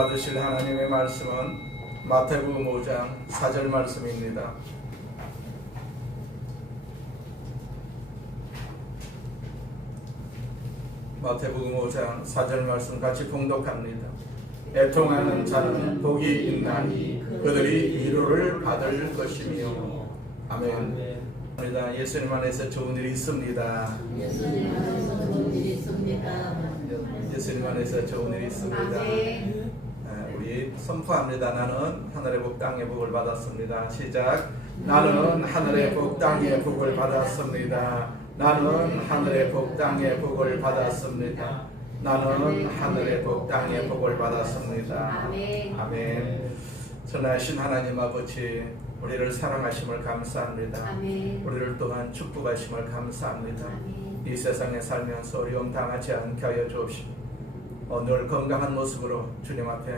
받으실 하나님의 말씀은 마태복음 5장 4절 말씀입니다. 마태복음 5장 4절 말씀 같이 봉독합니다. 애통하는 자는 복이 있나니 그들이 위로를 받을 것이며. 아멘. 예수님 안에서 좋은 일이 있습니다. 예수님 안에서 좋은 일이 있습니다. 예수님 안에서 좋은 일이 있습니다. 우리 선포합니다. 나는 하늘의 복 땅의 복을 받았습니다. 시작. 나는 하늘의 복 땅의 복을 받았습니다. 나는 하늘의 복 땅의 복을 받았습니다. 나는 하늘의 복 땅의 복을 받았습니다. 아멘. 아멘. 전하신 하나님 아버지, 우리를 사랑하심을 감사합니다. 아멘. 우리를 또한 축복하심을 감사합니다. 아멘. 이 세상에 살면서 어려움 당하지 않게 하여 주옵시고 늘 건강한 모습으로 주님 앞에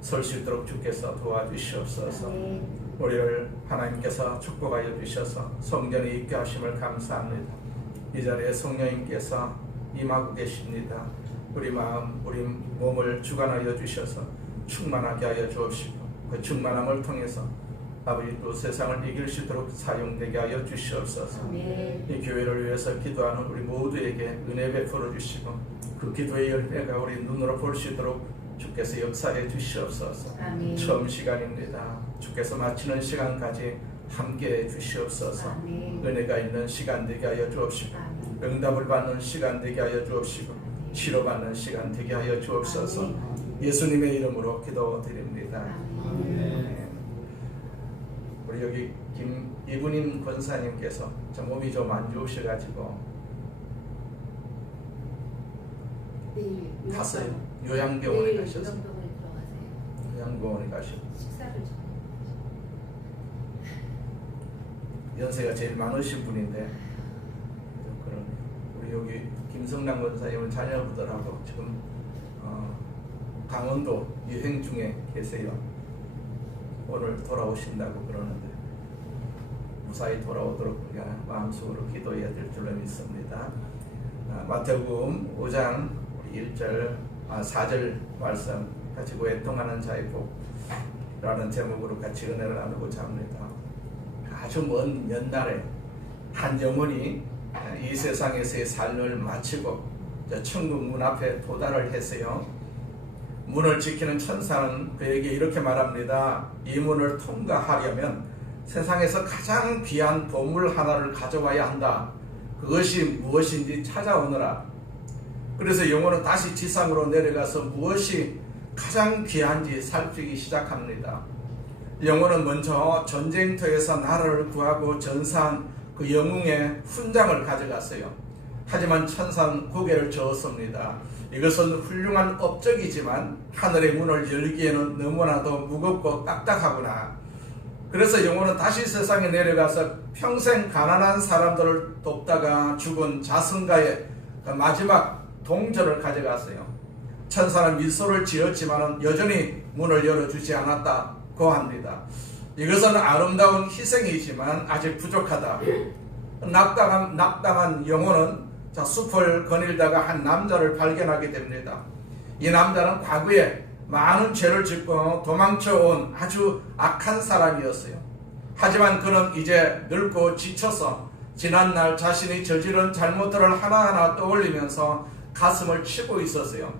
설 수 있도록 주께서 도와주시옵소서. 아멘. 우리를 하나님께서 축복하여 주셔서 성전에 있게 하심을 감사합니다. 이 자리에 성령님께서 임하고 계십니다. 우리 마음, 우리 몸을 주관하여 주셔서 충만하게 하여 주옵시고 그 충만함을 통해서 아버지 또 세상을 이길 수 있도록 사용되게 하여 주시옵소서. 아멘. 이 교회를 위해서 기도하는 우리 모두에게 은혜 베풀어 주시고 그 기도의 열매가 우리 눈으로 볼 수 있도록 주께서 역사해 주시옵소서. 아멘. 처음 시간입니다. 주께서 마치는 시간까지 함께해 주시옵소서. 아멘. 은혜가 있는 시간 되게 하여 주옵시고 아멘. 응답을 받는 시간 되게 하여 주옵시고 치료받는 시간 되게 하여 주옵소서. 아멘. 예수님의 이름으로 기도드립니다. 아멘. 우리 여기 이분임 권사님께서 좀 몸이 좀 안 좋으셔가지고 갔어요. 요양병원에 가셨어요. 요양병원에 들어가세요. 요양병원에 가셨어요. 식사를 좀. 연세가 제일 많으신 분인데 그런 우리 여기 김성남 권사님은 자녀분들하고 지금 강원도 여행 중에 계세요. 오늘 돌아오신다고 그러는데 무사히 돌아오도록 우리가 마음속으로 기도해야 될 줄로 믿습니다. 마태복음 5장 4절 말씀 가지고 애통하는 자의 복이라는 제목으로 같이 은혜를 나누고자 합니다. 아주 먼 옛날에 한 영혼이 이 세상에서의 삶을 마치고 천국 문 앞에 도달을 했어요. 문을 지키는 천사는 그에게 이렇게 말합니다. 이 문을 통과하려면 세상에서 가장 귀한 보물 하나를 가져와야 한다. 그것이 무엇인지 찾아오너라. 그래서 영혼은 다시 지상으로 내려가서 무엇이 가장 귀한지 살피기 시작합니다. 영혼은 먼저 전쟁터에서 나라를 구하고 전사한 그 영웅의 훈장을 가져갔어요. 하지만 천사는 고개를 저었습니다. 이것은 훌륭한 업적이지만 하늘의 문을 열기에는 너무나도 무겁고 딱딱하구나. 그래서 영혼은 다시 세상에 내려가서 평생 가난한 사람들을 돕다가 죽은 자선가의 그 마지막 동전을 가져갔어요. 천사는 미소를 지었지만 여전히 문을 열어주지 않았다고 합니다. 이것은 아름다운 희생이지만 아직 부족하다. 낙당한 영혼은 숲을 거닐다가 한 남자를 발견하게 됩니다. 이 남자는 과거에 많은 죄를 짓고 도망쳐온 아주 악한 사람이었어요. 하지만 그는 이제 늙고 지쳐서 지난날 자신이 저지른 잘못들을 하나하나 떠올리면서 가슴을 치고 있었어요.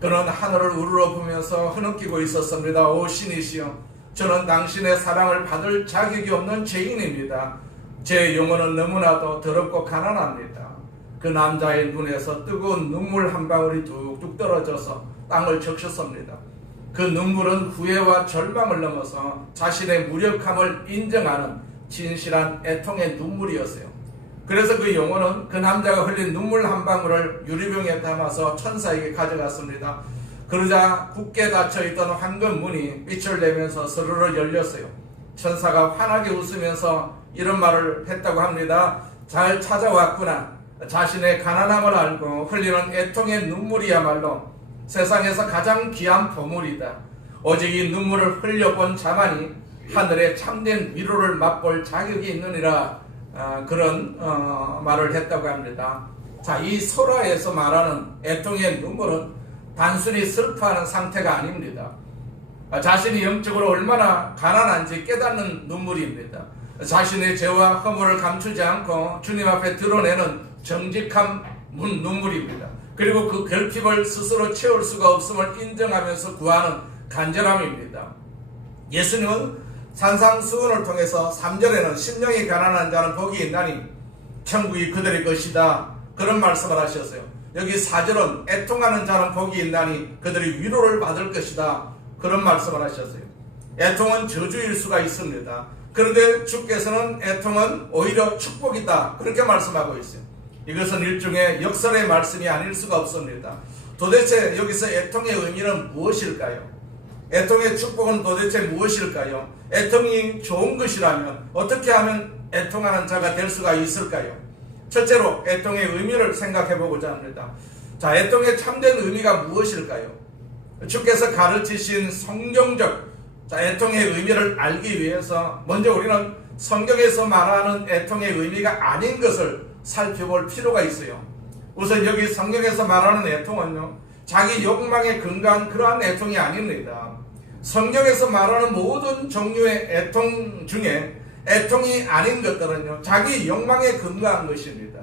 그는 하늘을 우러러보면서 흐느끼고 있었습니다. 오 신이시여, 저는 당신의 사랑을 받을 자격이 없는 죄인입니다. 제 영혼은 너무나도 더럽고 가난합니다. 그 남자의 눈에서 뜨거운 눈물 한 방울이 뚝뚝 떨어져서 땅을 적셨습니다. 그 눈물은 후회와 절망을 넘어서 자신의 무력함을 인정하는 진실한 애통의 눈물이었어요. 그래서 그 영혼은 그 남자가 흘린 눈물 한 방울을 유리병에 담아서 천사에게 가져갔습니다. 그러자 굳게 닫혀있던 황금 문이 빛을 내면서 스르르 열렸어요. 천사가 환하게 웃으면서 이런 말을 했다고 합니다. 잘 찾아왔구나. 자신의 가난함을 알고 흘리는 애통의 눈물이야말로 세상에서 가장 귀한 보물이다. 오직 이 눈물을 흘려본 자만이 하늘의 참된 위로를 맛볼 자격이 있느니라. 그런 말을 했다고 합니다. 자, 이 소라에서 말하는 애통의 눈물은 단순히 슬퍼하는 상태가 아닙니다. 자신이 영적으로 얼마나 가난한지 깨닫는 눈물입니다. 자신의 죄와 허물을 감추지 않고 주님 앞에 드러내는 정직한 눈물입니다. 그리고 그 결핍을 스스로 채울 수가 없음을 인정하면서 구하는 간절함입니다. 예수님은 산상수훈을 통해서 3절에는 심령이 가난한 자는 복이 있나니 천국이 그들의 것이다, 그런 말씀을 하셨어요. 여기 4절은 애통하는 자는 복이 있나니 그들이 위로를 받을 것이다, 그런 말씀을 하셨어요. 애통은 저주일 수가 있습니다. 그런데 주께서는 애통은 오히려 축복이다, 그렇게 말씀하고 있어요. 이것은 일종의 역설의 말씀이 아닐 수가 없습니다. 도대체 여기서 애통의 의미는 무엇일까요? 애통의 축복은 도대체 무엇일까요? 애통이 좋은 것이라면 어떻게 하면 애통하는 자가 될 수가 있을까요? 첫째로 애통의 의미를 생각해 보고자 합니다. 자, 애통의 참된 의미가 무엇일까요? 주께서 가르치신 성경적 애통의 의미를 알기 위해서 먼저 우리는 성경에서 말하는 애통의 의미가 아닌 것을 살펴볼 필요가 있어요. 우선 여기 성경에서 말하는 애통은요, 자기 욕망에 근거한 그러한 애통이 아닙니다. 성경에서 말하는 모든 종류의 애통 중에 애통이 아닌 것들은요, 자기 욕망에 근거한 것입니다.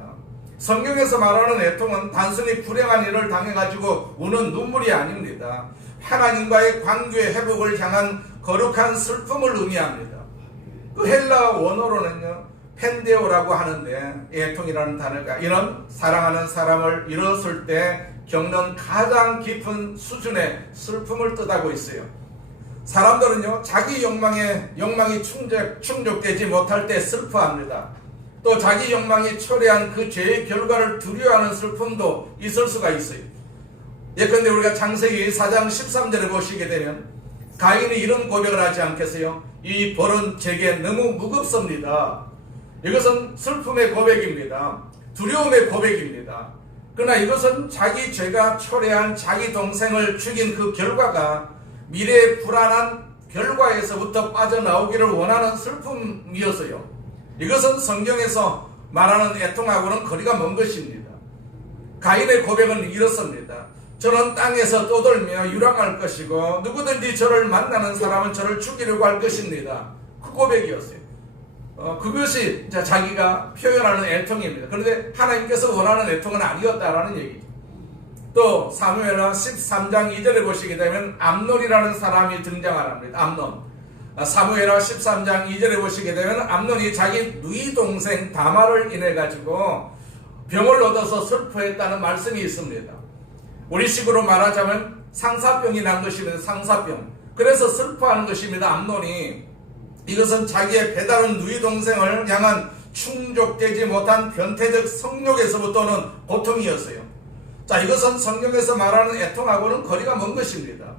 성경에서 말하는 애통은 단순히 불행한 일을 당해가지고 우는 눈물이 아닙니다. 하나님과의 관계의 회복을 향한 거룩한 슬픔을 의미합니다. 그 헬라 원어로는요, 펜데오라고 하는데, 애통이라는 단어가 이런 사랑하는 사람을 잃었을 때 겪는 가장 깊은 수준의 슬픔을 뜻하고 있어요. 사람들은요, 자기 욕망이 충족되지 못할 때 슬퍼합니다. 또 자기 욕망이 초래한 그 죄의 결과를 두려워하는 슬픔도 있을 수가 있어요. 예컨대 우리가 창세기 4장 13절에 보시게 되면 가인이 이런 고백을 하지 않겠어요? 이 벌은 제게 너무 무겁습니다. 이것은 슬픔의 고백입니다. 두려움의 고백입니다. 그러나 이것은 자기 죄가 초래한 자기 동생을 죽인 그 결과가 미래의 불안한 결과에서부터 빠져나오기를 원하는 슬픔이었어요. 이것은 성경에서 말하는 애통하고는 거리가 먼 것입니다. 가인의 고백은 이렇습니다. 저는 땅에서 떠돌며 유랑할 것이고 누구든지 저를 만나는 사람은 저를 죽이려고 할 것입니다. 그 고백이었어요. 그것이 자기가 표현하는 애통입니다. 그런데 하나님께서 원하는 애통은 아니었다라는 얘기죠. 또 사무엘하 13장 2절에 보시게 되면 암논이라는 사람이 등장합니다. 암논. 사무엘하 13장 2절에 보시게 되면 암논이 자기 누이 동생 다말을 인해 가지고 병을 얻어서 슬퍼했다는 말씀이 있습니다. 우리식으로 말하자면 상사병이 난 것입니다. 상사병. 그래서 슬퍼하는 것입니다. 암논이. 이것은 자기의 배다른 누이 동생을 향한 충족되지 못한 변태적 성욕에서부터 오는 고통이었어요. 자, 이것은 성경에서 말하는 애통하고는 거리가 먼 것입니다.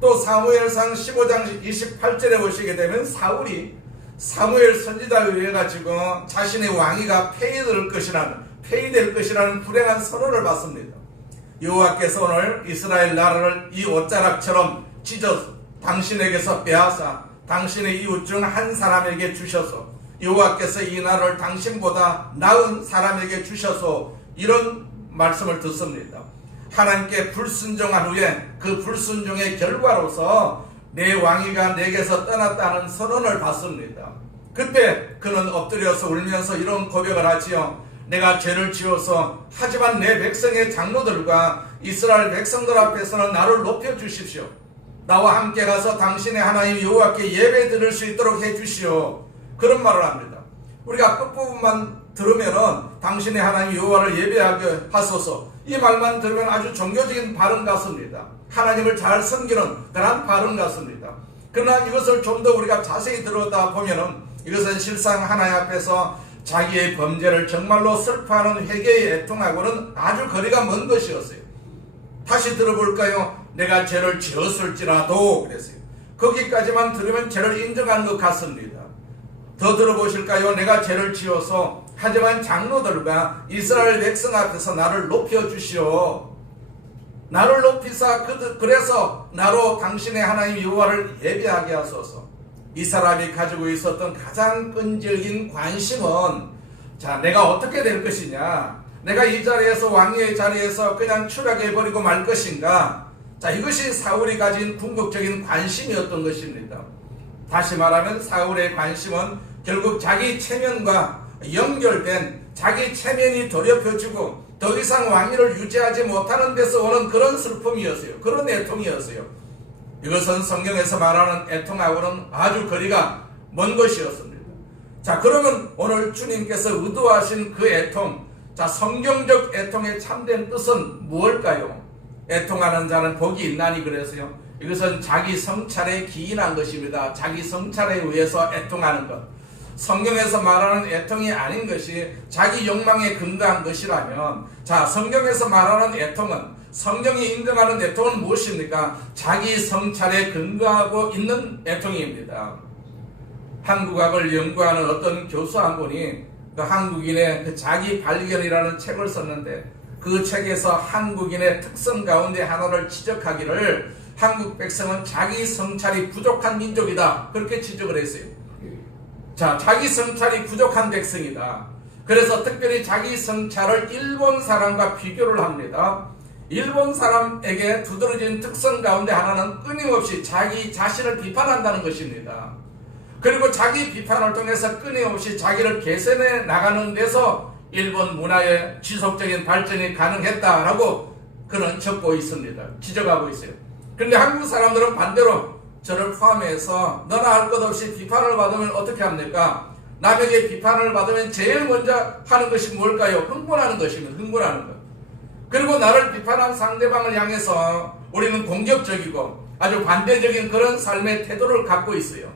또 사무엘상 15장 28절에 보시게 되면 사울이 사무엘 선지자에 의해 가지고 자신의 왕위가 폐위될 것이라는 불행한 선언을 받습니다. 여호와께서 오늘 이스라엘 나라를 이 옷자락처럼 찢어 당신에게서 빼앗아 당신의 이웃 중 한 사람에게 주셔서 여호와께서 이 나라를 당신보다 나은 사람에게 주셔서 이런 말씀을 듣습니다. 하나님께 불순종한 후에 그 불순종의 결과로서 내 왕위가 내게서 떠났다는 선언을 받습니다. 그때 그는 엎드려서 울면서 이런 고백을 하지요. 내가 죄를 지어서 하지만 내 백성의 장로들과 이스라엘 백성들 앞에서는 나를 높여주십시오. 나와 함께 가서 당신의 하나님 여호와께 예배 드릴 수 있도록 해주시오. 그런 말을 합니다. 우리가 끝부분만 들으면은 당신의 하나님 여호와를 예배하게 하소서, 이 말만 들으면 아주 종교적인 발언 같습니다. 하나님을 잘 섬기는 그런 발언 같습니다. 그러나 이것을 좀 더 우리가 자세히 들어다 보면은 이것은 실상 하나님 앞에서 자기의 범죄를 정말로 슬퍼하는 회개의 애통하고는 아주 거리가 먼 것이었어요. 다시 들어볼까요? 내가 죄를 지었을지라도 그랬어요. 거기까지만 들으면 죄를 인정한 것 같습니다. 더 들어보실까요? 내가 죄를 지어서 하지만 장로들과 이스라엘 백성 앞에서 나를 높여주시오. 나를 높이사 그래서 나로 당신의 하나님 여호와를 예배하게 하소서. 이 사람이 가지고 있었던 가장 끈질긴 관심은 자, 내가 어떻게 될 것이냐, 내가 이 자리에서 왕위의 자리에서 그냥 추락해버리고 말 것인가? 자, 이것이 사울이 가진 궁극적인 관심이었던 것입니다. 다시 말하면 사울의 관심은 결국 자기 체면과 연결된 자기 체면이 더럽혀지고 더 이상 왕위를 유지하지 못하는 데서 오는 그런 슬픔이었어요. 그런 애통이었어요. 이것은 성경에서 말하는 애통하고는 아주 거리가 먼 것이었습니다. 자, 그러면 오늘 주님께서 의도하신 그 애통, 자, 성경적 애통의 참된 뜻은 무엇일까요? 애통하는 자는 복이 있나니 그래서요. 이것은 자기 성찰에 기인한 것입니다. 자기 성찰에 의해서 애통하는 것. 성경에서 말하는 애통이 아닌 것이 자기 욕망에 근거한 것이라면, 자, 성경에서 말하는 애통은, 성경이 인정하는 애통은 무엇입니까? 자기 성찰에 근거하고 있는 애통입니다. 한국학을 연구하는 어떤 교수 한 분이 그 한국인의 그 자기 발견이라는 책을 썼는데, 그 책에서 한국인의 특성 가운데 하나를 지적하기를 한국 백성은 자기 성찰이 부족한 민족이다, 그렇게 지적을 했어요. 자, 자기 성찰이 부족한 백성이다. 그래서 특별히 자기 성찰을 일본 사람과 비교를 합니다. 일본 사람에게 두드러진 특성 가운데 하나는 끊임없이 자기 자신을 비판한다는 것입니다. 그리고 자기 비판을 통해서 끊임없이 자기를 개선해 나가는 데서 일본 문화의 지속적인 발전이 가능했다라고 그는 적고 있습니다. 지적하고 있어요. 그런데 한국 사람들은 반대로 저를 포함해서 너나 할 것 없이 비판을 받으면 어떻게 합니까? 남에게 비판을 받으면 제일 먼저 하는 것이 뭘까요? 흥분하는 것입니다. 흥분하는 것. 그리고 나를 비판한 상대방을 향해서 우리는 공격적이고 아주 반대적인 그런 삶의 태도를 갖고 있어요.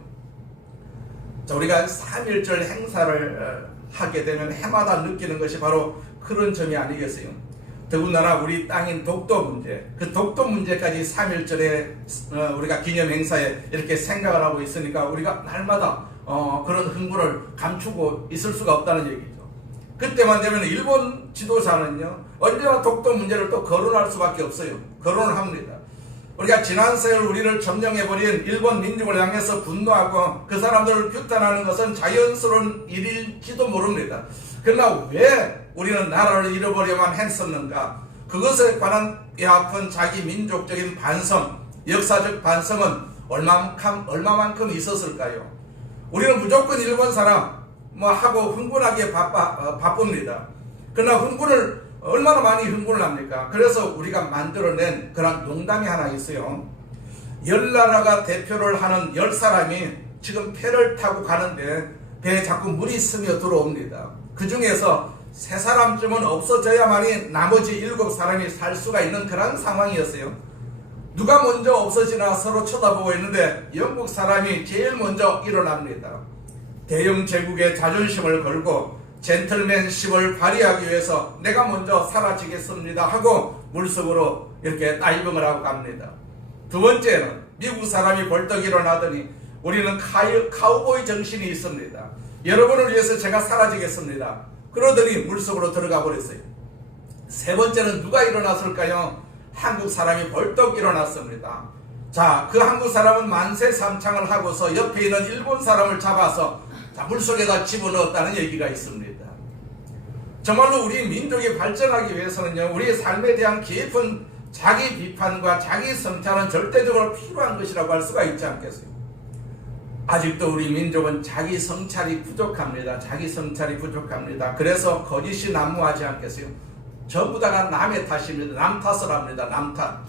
자, 우리가 3.1절 행사를 하게 되면 해마다 느끼는 것이 바로 그런 점이 아니겠어요? 더군다나 우리 땅인 독도 문제, 그 독도 문제까지 3.1절에 우리가 기념 행사에 이렇게 생각을 하고 있으니까 우리가 날마다 그런 흥분을 감추고 있을 수가 없다는 얘기죠. 그때만 되면 일본 지도자는요, 언제나 독도 문제를 또 거론할 수밖에 없어요. 거론을 합니다. 우리가 지난 세월 우리를 점령해버린 일본 민족을 향해서 분노하고 그 사람들을 규탄하는 것은 자연스러운 일일지도 모릅니다. 그러나 왜 우리는 나라를 잃어버려만 했었는가? 그것에 관한 뼈아픈 자기 민족적인 반성, 역사적 반성은 얼마만큼 있었을까요? 우리는 무조건 일본 사람 하고 흥분하기에 바쁩니다. 그러나 흥분을 얼마나 많이 흥분을 합니까? 그래서 우리가 만들어낸 그런 농담이 하나 있어요. 10나라가 대표를 하는 10사람이 지금 배를 타고 가는데 배에 자꾸 물이 스며 들어옵니다. 그 중에서 3사람쯤은 없어져야만이 나머지 7사람이 살 수가 있는 그런 상황이었어요. 누가 먼저 없어지나 서로 쳐다보고 있는데 영국 사람이 제일 먼저 일어납니다. 대영 제국의 자존심을 걸고 젠틀맨십을 발휘하기 위해서 내가 먼저 사라지겠습니다 하고 물속으로 이렇게 다이빙을 하고 갑니다. 두 번째는 미국 사람이 벌떡 일어나더니 우리는 카우보이 정신이 있습니다. 여러분을 위해서 제가 사라지겠습니다. 그러더니 물속으로 들어가 버렸어요. 세 번째는 누가 일어났을까요? 한국 사람이 벌떡 일어났습니다. 자, 그 한국 사람은 만세 삼창을 하고서 옆에 있는 일본 사람을 잡아서 물속에다 집어넣었다는 얘기가 있습니다. 정말로 우리 민족이 발전하기 위해서는요, 우리의 삶에 대한 깊은 자기 비판과 자기 성찰은 절대적으로 필요한 것이라고 할 수가 있지 않겠어요? 아직도 우리 민족은 자기 성찰이 부족합니다. 자기 성찰이 부족합니다. 그래서 거짓이 난무하지 않겠어요? 전부 다가 남의 탓입니다. 남 탓을 합니다. 남 탓.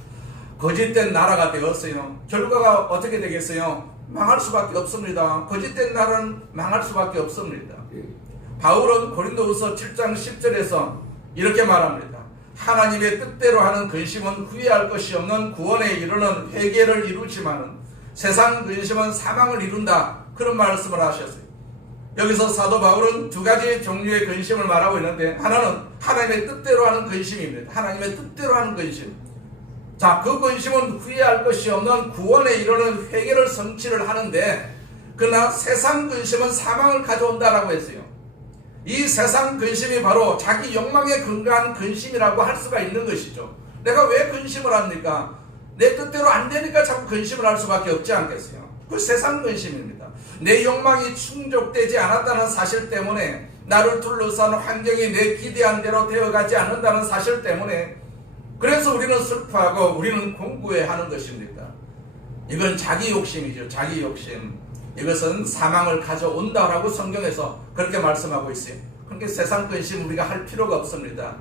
거짓된 나라가 되었어요. 결과가 어떻게 되겠어요? 망할 수밖에 없습니다. 거짓된 나라는 망할 수밖에 없습니다. 바울은 고린도후서 7장 10절에서 이렇게 말합니다. 하나님의 뜻대로 하는 근심은 후회할 것이 없는 구원에 이르는 회개를 이루지만은 세상 근심은 사망을 이룬다, 그런 말씀을 하셨어요. 여기서 사도 바울은 두 가지 종류의 근심을 말하고 있는데, 하나는 하나님의 뜻대로 하는 근심입니다. 하나님의 뜻대로 하는 근심. 자, 그 근심은 후회할 것이 없는 구원에 이르는 회개를 성취를 하는데, 그러나 세상 근심은 사망을 가져온다라고 했어요. 이 세상 근심이 바로 자기 욕망에 근거한 근심이라고 할 수가 있는 것이죠. 내가 왜 근심을 합니까? 내 뜻대로 안 되니까 자꾸 근심을 할 수밖에 없지 않겠어요? 그 세상 근심입니다. 내 욕망이 충족되지 않았다는 사실 때문에 나를 둘러싼 환경이 내 기대한 대로 되어가지 않는다는 사실 때문에 그래서 우리는 슬퍼하고 우리는 공부해야 하는 것입니다. 이건 자기 욕심이죠. 자기 욕심. 이것은 사망을 가져온다라고 성경에서 그렇게 말씀하고 있어요. 그러니까 세상 근심 우리가 할 필요가 없습니다.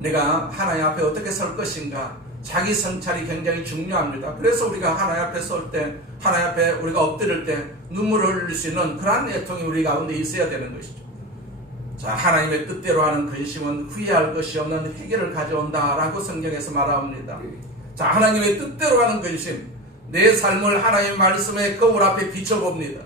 내가 하나님 앞에 어떻게 설 것인가, 자기 성찰이 굉장히 중요합니다. 그래서 우리가 하나님 앞에 설 때, 하나님 앞에 우리가 엎드릴 때 눈물을 흘릴 수 있는 그러한 애통이 우리 가운데 있어야 되는 것이죠. 자, 하나님의 뜻대로 하는 근심은 후회할 것이 없는 회개를 가져온다라고 성경에서 말합니다. 자, 하나님의 뜻대로 하는 근심, 내 삶을 하나님 말씀의 거울 앞에 비춰봅니다.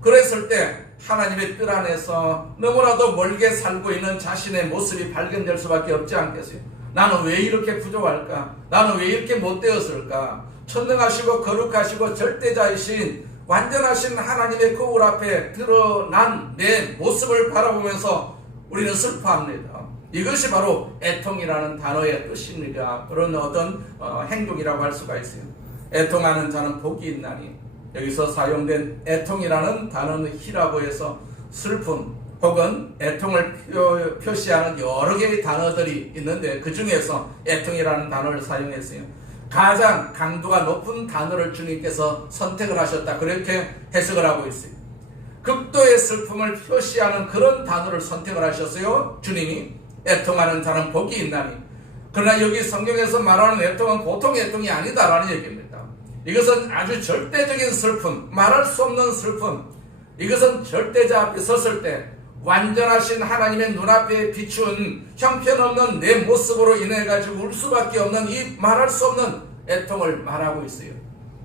그랬을 때 하나님의 뜻 안에서 너무나도 멀게 살고 있는 자신의 모습이 발견될 수밖에 없지 않겠어요. 나는 왜 이렇게 부족할까? 나는 왜 이렇게 못되었을까? 천능하시고 거룩하시고 절대자이신 완전하신 하나님의 거울 앞에 드러난 내 모습을 바라보면서 우리는 슬퍼합니다. 이것이 바로 애통이라는 단어의 뜻입니다. 그런 어떤 행동이라고 할 수가 있어요. 애통하는 자는 복이 있나니, 여기서 사용된 애통이라는 단어는 히라보에서 슬픔 혹은 애통을 표시하는 여러 개의 단어들이 있는데 그 중에서 애통이라는 단어를 사용했어요. 가장 강도가 높은 단어를 주님께서 선택을 하셨다, 그렇게 해석을 하고 있어요. 극도의 슬픔을 표시하는 그런 단어를 선택을 하셨어요. 주님이 애통하는 자는 복이 있나니. 그러나 여기 성경에서 말하는 애통은 보통 애통이 아니다라는 얘기입니다. 이것은 아주 절대적인 슬픔, 말할 수 없는 슬픔. 이것은 절대자 앞에 섰을 때 완전하신 하나님의 눈앞에 비춘 형편없는 내 모습으로 인해 가지고 울 수밖에 없는 이 말할 수 없는 애통을 말하고 있어요.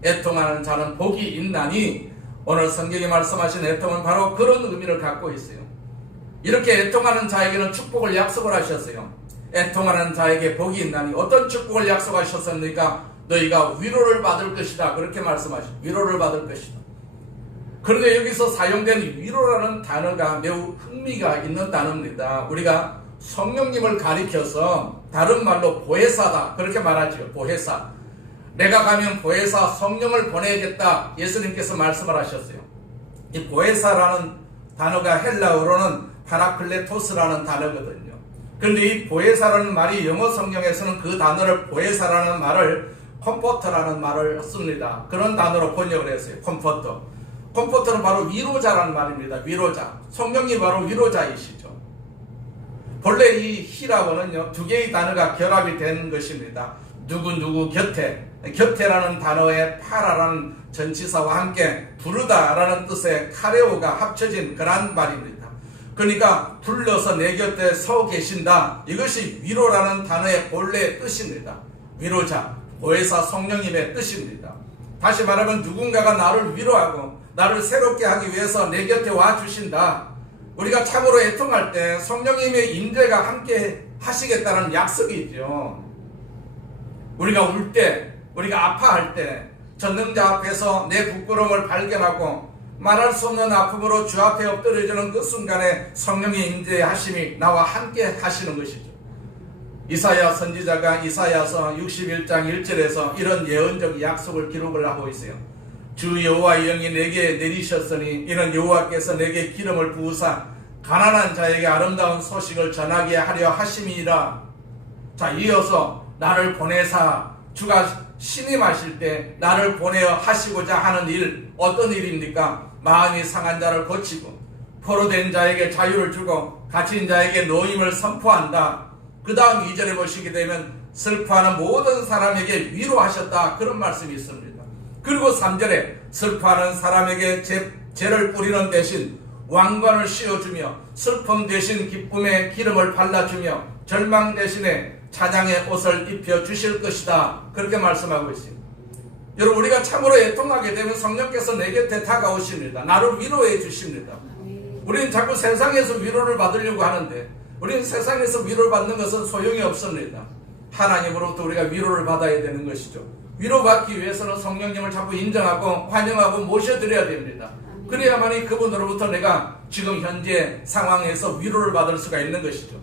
애통하는 자는 복이 있나니, 오늘 성경이 말씀하신 애통은 바로 그런 의미를 갖고 있어요. 이렇게 애통하는 자에게는 축복을 약속을 하셨어요. 애통하는 자에게 복이 있나니, 어떤 축복을 약속하셨습니까? 너희가 위로를 받을 것이다, 그렇게 말씀하시죠. 위로를 받을 것이다. 그런데 여기서 사용된 위로라는 단어가 매우 흥미가 있는 단어입니다. 우리가 성령님을 가리켜서 다른 말로 보혜사다, 그렇게 말하죠. 보혜사. 내가 가면 보혜사 성령을 보내야겠다, 예수님께서 말씀을 하셨어요. 이 보혜사라는 단어가 헬라어로는 파라클레토스라는 단어거든요. 그런데 이 보혜사라는 말이 영어 성경에서는 그 단어를 보혜사라는 말을 컴포터라는 말을 씁니다. 그런 단어로 번역을 했어요. 컴포터. 컴포터는 바로 위로자라는 말입니다. 위로자. 성령이 바로 위로자이시죠. 본래 이 히라보는요, 두 개의 단어가 결합이 된 것입니다. 누구 곁에. 곁에라는 단어에 파라라는 전치사와 함께 부르다라는 뜻의 카레오가 합쳐진 그런 말입니다. 그러니까 불러서 내 곁에 서 계신다. 이것이 위로라는 단어의 본래 뜻입니다. 위로자. 보혜사 성령님의 뜻입니다. 다시 말하면 누군가가 나를 위로하고 나를 새롭게 하기 위해서 내 곁에 와주신다. 우리가 참으로 애통할 때 성령님의 임재가 함께 하시겠다는 약속이 있죠. 우리가 울 때, 우리가 아파할 때 전능자 앞에서 내 부끄러움을 발견하고 말할 수 없는 아픔으로 주 앞에 엎드려지는 그 순간에 성령의 임재하심이 나와 함께 하시는 것이죠. 이사야 선지자가 이사야서 61장 1절에서 이런 예언적 약속을 기록을 하고 있어요. 주 여호와의 영이 내게 내리셨으니 이는 여호와께서 내게 기름을 부으사 가난한 자에게 아름다운 소식을 전하게 하려 하심이니라. 자, 이어서 나를 보내사, 주가 신임하실 때 나를 보내어 하시고자 하는 일, 어떤 일입니까? 마음이 상한 자를 고치고 포로된 자에게 자유를 주고 갇힌 자에게 노임을 선포한다. 그 다음 2절에 보시게 되면 슬퍼하는 모든 사람에게 위로하셨다, 그런 말씀이 있습니다. 그리고 3절에 슬퍼하는 사람에게 죄를 뿌리는 대신 왕관을 씌워주며 슬픔 대신 기쁨의 기름을 발라주며 절망 대신에 찬양의 옷을 입혀주실 것이다, 그렇게 말씀하고 있습니다. 여러분, 우리가 참으로 애통하게 되면 성령께서 내 곁에 다가오십니다. 나를 위로해 주십니다. 우리는 자꾸 세상에서 위로를 받으려고 하는데 우리는 세상에서 위로를 받는 것은 소용이 없습니다. 하나님으로부터 우리가 위로를 받아야 되는 것이죠. 위로받기 위해서는 성령님을 자꾸 인정하고 환영하고 모셔드려야 됩니다. 그래야만이 그분으로부터 내가 지금 현재 상황에서 위로를 받을 수가 있는 것이죠.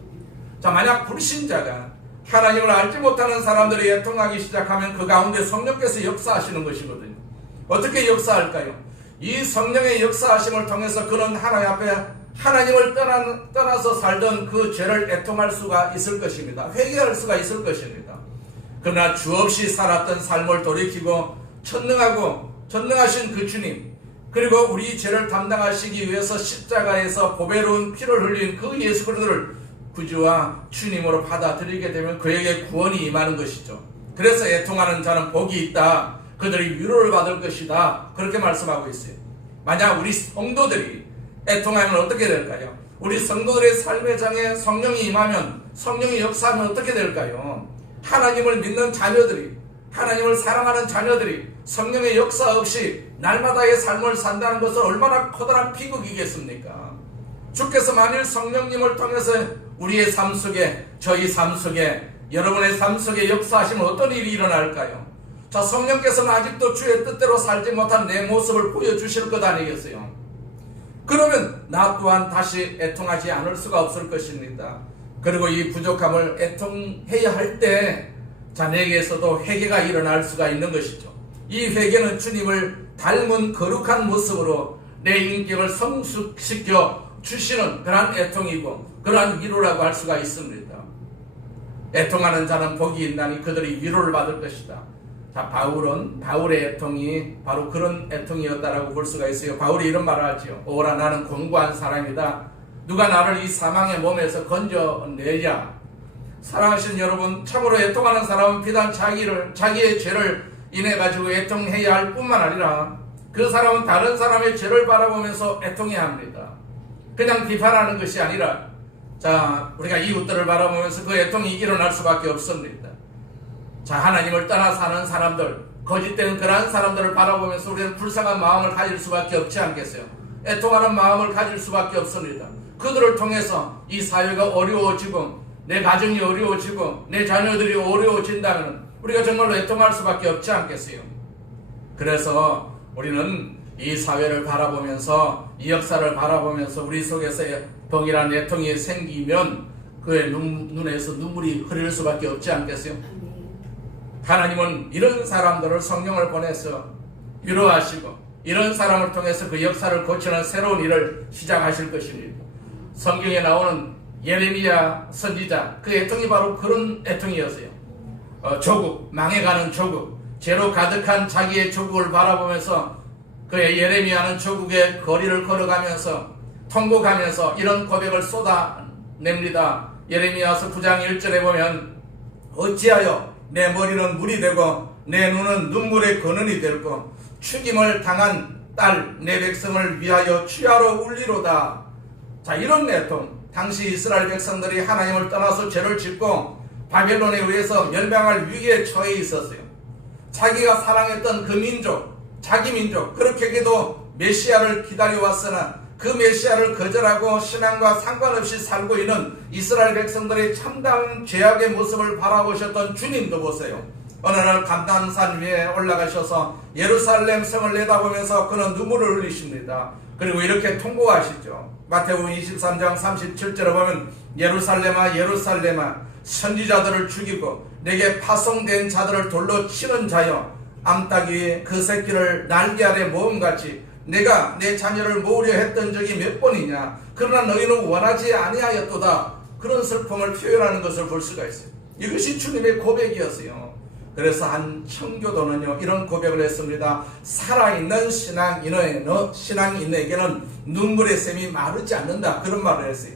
자, 만약 불신자가 하나님을 알지 못하는 사람들이 애통하기 시작하면 그 가운데 성령께서 역사하시는 것이거든요. 어떻게 역사할까요? 이 성령의 역사하심을 통해서 그는 하나님 앞에 하나님을 떠나서 살던 그 죄를 애통할 수가 있을 것입니다. 회개할 수가 있을 것입니다. 그러나 주없이 살았던 삶을 돌이키고 전능하신 그 주님, 그리고 우리 죄를 담당하시기 위해서 십자가에서 보배로운 피를 흘린 그 예수 그리스도를 구주와 주님으로 받아들이게 되면 그에게 구원이 임하는 것이죠. 그래서 애통하는 자는 복이 있다. 그들이 위로를 받을 것이다. 그렇게 말씀하고 있어요. 만약 우리 성도들이 애통하면 어떻게 될까요? 우리 성도들의 삶의 장에 성령이 임하면, 성령이 역사하면 어떻게 될까요? 하나님을 믿는 자녀들이, 하나님을 사랑하는 자녀들이 성령의 역사 없이 날마다의 삶을 산다는 것은 얼마나 커다란 비극이겠습니까? 주께서 만일 성령님을 통해서 우리의 삶 속에, 저희 삶 속에, 여러분의 삶 속에 역사하시면 어떤 일이 일어날까요? 자, 성령께서는 아직도 주의 뜻대로 살지 못한 내 모습을 보여주실 것 아니겠어요? 그러면 나 또한 다시 애통하지 않을 수가 없을 것입니다. 그리고 이 부족함을 애통해야 할 때 자네에게서도 회개가 일어날 수가 있는 것이죠. 이 회개는 주님을 닮은 거룩한 모습으로 내 인격을 성숙시켜 주시는 그러한 애통이고 그러한 위로라고 할 수가 있습니다. 애통하는 자는 복이 있나니 그들이 위로를 받을 것이다. 자, 바울의 애통이 바로 그런 애통이었다라고 볼 수가 있어요. 바울이 이런 말을 하죠. 오라, 나는 공고한 사람이다. 누가 나를 이 사망의 몸에서 건져내랴. 사랑하시는 여러분, 참으로 애통하는 사람은 비단 자기의 죄를 인해 가지고 애통해야 할 뿐만 아니라 그 사람은 다른 사람의 죄를 바라보면서 애통해야 합니다. 그냥 비판하는 것이 아니라, 자, 우리가 이웃들을 바라보면서 그 애통이 일어날 수밖에 없습니다. 자, 하나님을 떠나 사는 사람들, 거짓된 그러한 사람들을 바라보면서 우리는 불쌍한 마음을 가질 수밖에 없지 않겠어요? 애통하는 마음을 가질 수밖에 없습니다. 그들을 통해서 이 사회가 어려워지고 내 가정이 어려워지고 내 자녀들이 어려워진다면 우리가 정말로 애통할 수밖에 없지 않겠어요? 그래서 우리는 이 사회를 바라보면서, 이 역사를 바라보면서 우리 속에서 동일한 애통이 생기면 그의 눈에서 눈물이 흐를 수밖에 없지 않겠어요? 하나님은 이런 사람들을 성령을 보내서 위로하시고 이런 사람을 통해서 그 역사를 고치는 새로운 일을 시작하실 것입니다. 성경에 나오는 예레미야 선지자, 그 애통이 바로 그런 애통이었어요. 조국, 망해가는 조국, 죄로 가득한 자기의 조국을 바라보면서 그의 예레미야는 조국의 거리를 걸어가면서 통곡하면서 이런 고백을 쏟아냅니다. 예레미야서 9장 1절에 보면 어찌하여 내 머리는 물이 되고 내 눈은 눈물의 근원이 되고 죽임을 당한 딸 내 백성을 위하여 취하러 울리로다. 자, 이런 애통, 당시 이스라엘 백성들이 하나님을 떠나서 죄를 짓고 바벨론에 의해서 멸망할 위기에 처해 있었어요. 자기가 사랑했던 그 민족, 자기 민족, 그렇게도 메시아를 기다려왔으나 그 메시아를 거절하고 신앙과 상관없이 살고 있는 이스라엘 백성들의 참담 죄악의 모습을 바라보셨던 주님도 보세요. 어느 날 감람산 위에 올라가셔서 예루살렘 성을 내다보면서 그는 눈물을 흘리십니다. 그리고 이렇게 통곡하시죠. 마태복음 23장 37절에 보면 예루살렘아 예루살렘아 선지자들을 죽이고 내게 파송된 자들을 돌로 치는 자여, 암탉이 그 새끼를 날개 아래 모음같이 내가 내 자녀를 모으려 했던 적이 몇 번이냐. 그러나 너희는 원하지 아니하였도다. 그런 슬픔을 표현하는 것을 볼 수가 있어요. 이것이 주님의 고백이었어요. 그래서 한 청교도는요 이런 고백을 했습니다. 살아있는 신앙인에게는 눈물의 샘이 마르지 않는다. 그런 말을 했어요.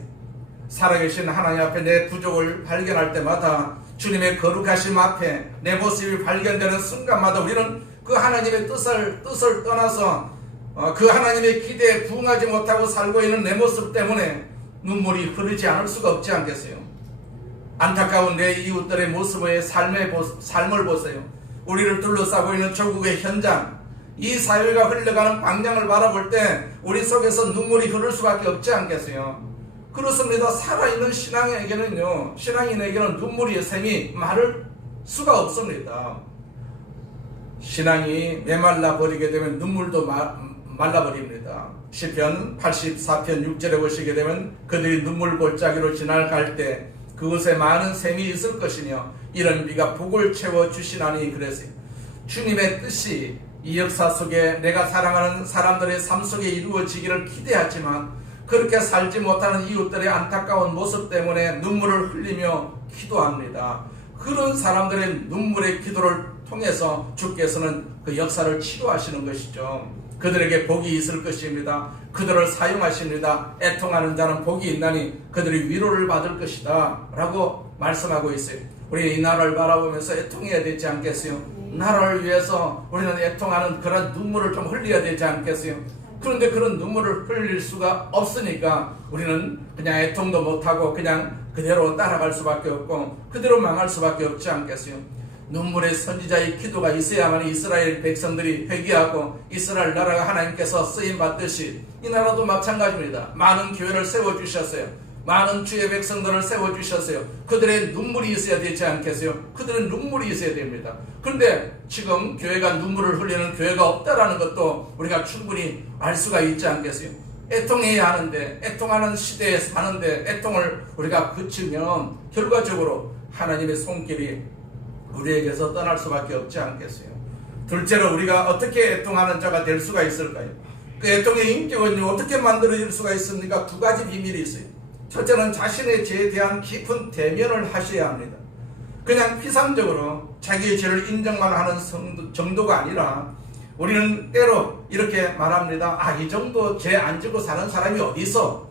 살아계신 하나님 앞에 내 부족을 발견할 때마다, 주님의 거룩하심 앞에 내 모습이 발견되는 순간마다 우리는 그 하나님의 뜻을 떠나서 그 하나님의 기대에 부응하지 못하고 살고 있는 내 모습 때문에 눈물이 흐르지 않을 수가 없지 않겠어요? 안타까운 내 이웃들의 모습의 삶을 보세요. 우리를 둘러싸고 있는 조국의 현장, 이 사회가 흘러가는 방향을 바라볼 때 우리 속에서 눈물이 흐를 수밖에 없지 않겠어요? 그렇습니다. 살아있는 신앙인에게는 눈물의 샘이 마를 수가 없습니다. 신앙이 메말라 버리게 되면 눈물도 말라버립니다. 시편 84편 6절에 보시게 되면 그들이 눈물 골짜기로 지나갈 때 그곳에 많은 샘이 있을 것이며 이런 비가 복을 채워주시나니 그랬어요. 주님의 뜻이 이 역사 속에 내가 사랑하는 사람들의 삶 속에 이루어지기를 기대하지만 그렇게 살지 못하는 이웃들의 안타까운 모습 때문에 눈물을 흘리며 기도합니다. 그런 사람들의 눈물의 기도를 통해서 주께서는 그 역사를 치료하시는 것이죠. 그들에게 복이 있을 것입니다. 그들을 사용하십니다. 애통하는 자는 복이 있나니 그들이 위로를 받을 것이다 라고 말씀하고 있어요. 우리 이 나라를 바라보면서 애통해야 되지 않겠어요? 나라를 위해서 우리는 애통하는 그런 눈물을 좀 흘려야 되지 않겠어요? 그런데 그런 눈물을 흘릴 수가 없으니까 우리는 그냥 애통도 못하고 그냥 그대로 따라갈 수밖에 없고 그대로 망할 수밖에 없지 않겠어요? 눈물의 선지자의 기도가 있어야만 이스라엘 백성들이 회개하고 이스라엘 나라가 하나님께서 쓰임받듯이 이 나라도 마찬가지입니다. 많은 교회를 세워주셨어요. 많은 주의 백성들을 세워주셨어요. 그들의 눈물이 있어야 되지 않겠어요? 그들은 눈물이 있어야 됩니다. 그런데 지금 교회가 눈물을 흘리는 교회가 없다라는 것도 우리가 충분히 알 수가 있지 않겠어요? 애통해야 하는데, 애통하는 시대에 사는데 애통을 우리가 그치면 결과적으로 하나님의 손길이 우리에게서 떠날 수밖에 없지 않겠어요? 둘째로 우리가 어떻게 애통하는 자가 될 수가 있을까요? 그 애통의 인격은 어떻게 만들어질 수가 있습니까? 두 가지 비밀이 있어요. 첫째는 자신의 죄에 대한 깊은 대면을 하셔야 합니다. 그냥 피상적으로 자기의 죄를 인정만 하는 정도가 아니라 우리는 때로 이렇게 말합니다. 이 정도 죄 안 지고 사는 사람이 어디 있어?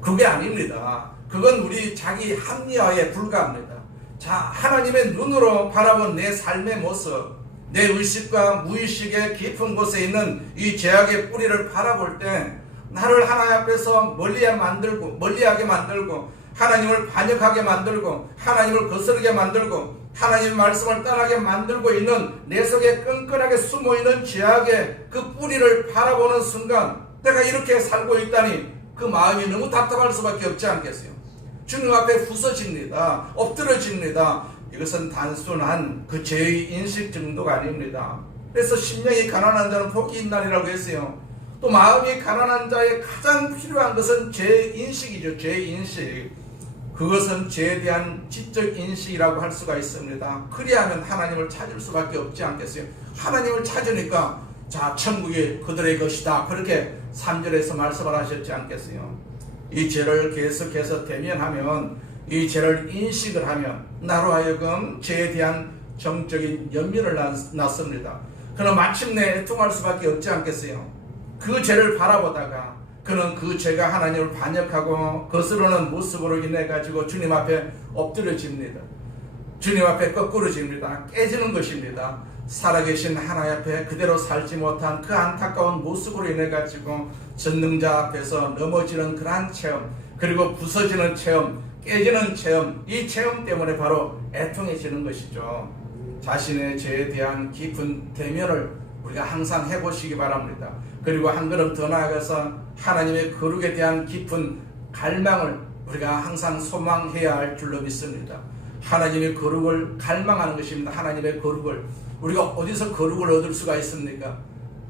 그게 아닙니다. 그건 우리 자기 합리화에 불과합니다. 자, 하나님의 눈으로 바라본 내 삶의 모습, 내 의식과 무의식의 깊은 곳에 있는 이 죄악의 뿌리를 바라볼 때 나를 하나님 앞에서 멀리하게 만들고 하나님을 반역하게 만들고 하나님을 거스르게 만들고 하나님의 말씀을 떠나게 만들고 있는 내 속에 끈끈하게 숨어있는 죄악의 그 뿌리를 바라보는 순간 내가 이렇게 살고 있다니 그 마음이 너무 답답할 수밖에 없지 않겠어요? 주님 앞에 부서집니다. 엎드러집니다. 이것은 단순한 그 죄의 인식 정도가 아닙니다. 그래서 심령이 가난한 자는 복이 있나니라고 했어요. 또 마음이 가난한 자의 가장 필요한 것은 죄인식이죠. 죄인식. 그것은 죄에 대한 지적 인식이라고 할 수가 있습니다. 그리하면 하나님을 찾을 수밖에 없지 않겠어요? 하나님을 찾으니까 자, 천국이 그들의 것이다. 그렇게 3절에서 말씀을 하셨지 않겠어요? 이 죄를 계속해서 대면하면, 이 죄를 인식을 하면 나로 하여금 죄에 대한 정적인 연민을 낳습니다. 그럼 마침내 애통할 수밖에 없지 않겠어요? 그 죄를 바라보다가 그는 그 죄가 하나님을 반역하고 거스르는 모습으로 인해 가지고 주님 앞에 엎드려집니다. 주님 앞에 거꾸로집니다. 깨지는 것입니다. 살아계신 하나님 앞에 그대로 살지 못한 그 안타까운 모습으로 인해 가지고 전능자 앞에서 넘어지는 그러한 체험, 그리고 부서지는 체험, 깨지는 체험, 이 체험 때문에 바로 애통해지는 것이죠. 자신의 죄에 대한 깊은 대면을 우리가 항상 해보시기 바랍니다. 그리고 한 걸음 더 나아가서 하나님의 거룩에 대한 깊은 갈망을 우리가 항상 소망해야 할 줄로 믿습니다. 하나님의 거룩을 갈망하는 것입니다. 하나님의 거룩을. 우리가 어디서 거룩을 얻을 수가 있습니까?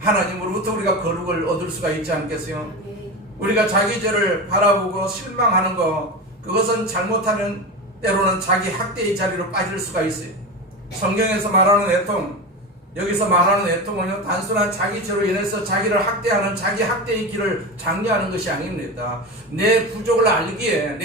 하나님으로부터 우리가 거룩을 얻을 수가 있지 않겠어요? 우리가 자기 죄를 바라보고 실망하는 것, 그것은 잘못하면 때로는 자기 학대의 자리로 빠질 수가 있어요. 성경에서 말하는 애통, 여기서 말하는 애통은요, 단순한 자기 죄로 인해서 자기를 학대하는 자기 학대의 길을 장려하는 것이 아닙니다. 내 부족을 알기에,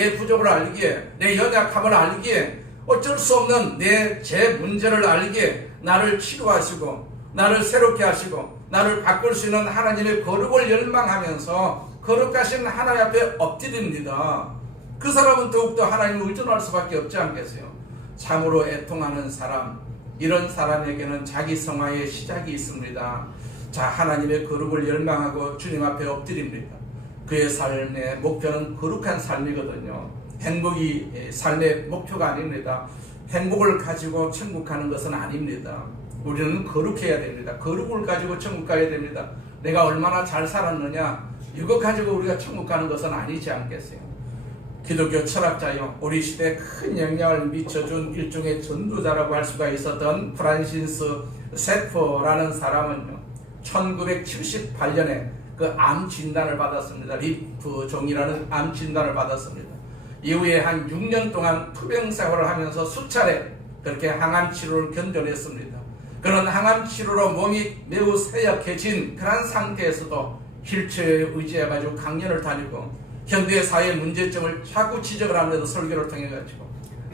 내 연약함을 알기에, 어쩔 수 없는 내 죄 문제를 알기에 나를 치료하시고 나를 새롭게 하시고 나를 바꿀 수 있는 하나님의 거룩을 열망하면서 거룩하신 하나님 앞에 엎드립니다. 그 사람은 더욱더 하나님을 의존할 수밖에 없지 않겠어요? 참으로 애통하는 사람, 이런 사람에게는 자기 성화의 시작이 있습니다. 자, 하나님의 거룩을 열망하고 주님 앞에 엎드립니다. 그의 삶의 목표는 거룩한 삶이거든요. 행복이 삶의 목표가 아닙니다. 행복을 가지고 천국 가는 것은 아닙니다. 우리는 거룩해야 됩니다. 거룩을 가지고 천국 가야 됩니다. 내가 얼마나 잘 살았느냐, 이거 가지고 우리가 천국 가는 것은 아니지 않겠어요? 기독교 철학자요, 우리 시대에 큰 영향을 미쳐준 일종의 전도자라고 할 수가 있었던 프란시스 세퍼라는 사람은요, 1978년에 그 암 진단을 받았습니다. 리프 종이라는 암 진단을 받았습니다. 이후에 한 6년 동안 투병 생활을 하면서 수차례 그렇게 항암 치료를 견뎌냈습니다. 그런 항암 치료로 몸이 매우 쇠약해진 그런 상태에서도 휠체어에 의지해가지고 강연을 다니고 현대 사회의 문제점을 자꾸 지적을 하면서 설교를 통해가지고